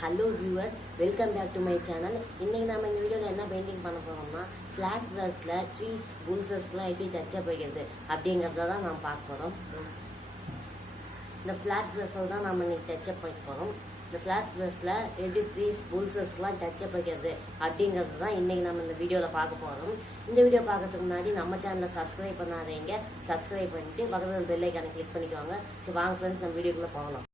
Hello viewers, welcome back to my channel. இன்றைக்கி நம்ம இந்த வீடியோவில் என்ன பெயிண்டிங் பண்ண போகிறோம்னா, ஃப்ளாட் ப்ரஷில் ட்ரீஸ் புல்சஸ்லாம் எப்படி டச்சப் வைக்கிறது அப்படிங்கிறத தான் நாம் பார்க்க போகிறோம். இந்த ஃப்ளாட் ப்ரஷில் தான் நம்ம இன்றைக்கி டச்சப் வைக்க போகிறோம். இந்த ஃப்ளாட் ப்ரஷில் எப்படி ட்ரீஸ் புல்சஸ்லாம் டச்சப் வைக்கிறது அப்படிங்கிறது தான் இன்றைக்கி நம்ம இந்த வீடியோவில் பார்க்க போகிறோம். இந்த வீடியோ பார்க்கறதுக்கு முன்னாடி நம்ம சேனலை சப்ஸ்கிரைப் பண்ணாதீங்க, சப்ஸ்கிரைப் பண்ணிவிட்டு பக்கத்தில் பெல் ஐக்கானை கிளிக் பண்ணிக்குவாங்க. ஸோ வாங்க ஃப்ரெண்ட்ஸ், நம்ம வீடியோக்குள்ளே போகலாம்.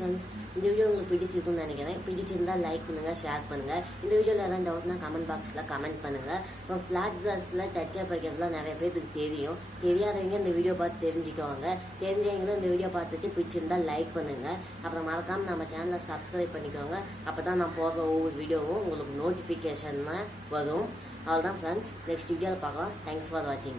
ஃப்ரெண்ட்ஸ், இந்த வீடியோ உங்களுக்கு பிடிச்சிருக்குன்னு நினைக்கிறேன். பிடிச்சிருந்தா லைக் பண்ணுங்க, ஷேர் பண்ணுங்க. இந்த வீடியோவில் ஏதாவது டவுட்னா கமெண்ட் பாக்ஸில் கமெண்ட் பண்ணுங்க. இப்போ ஃப்ளாட் ட்ரெஸ்ல டச்சப் வைக்கிறதுலாம் நிறைய பேருக்கு தெரியும். தெரியாதவங்க இந்த வீடியோ பார்த்து தெரிஞ்சுக்குவாங்க. தெரிஞ்சவங்களும் இந்த வீடியோ பார்த்துட்டு பிடிச்சிருந்தா லைக் பண்ணுங்க. அப்புறம் மறக்காம நம்ம சேனலை சப்ஸ்கிரைப் பண்ணிக்கோங்க. அப்பதான் நான் போடுற ஒவ்வொரு வீடியோவும் உங்களுக்கு நோட்டிஃபிகேஷன் வரும். அவ்வளோதான் ஃப்ரெண்ட்ஸ், நெக்ஸ்ட் வீடியோவில் பார்க்கலாம். தேங்க்ஸ் ஃபார் வாட்சிங்.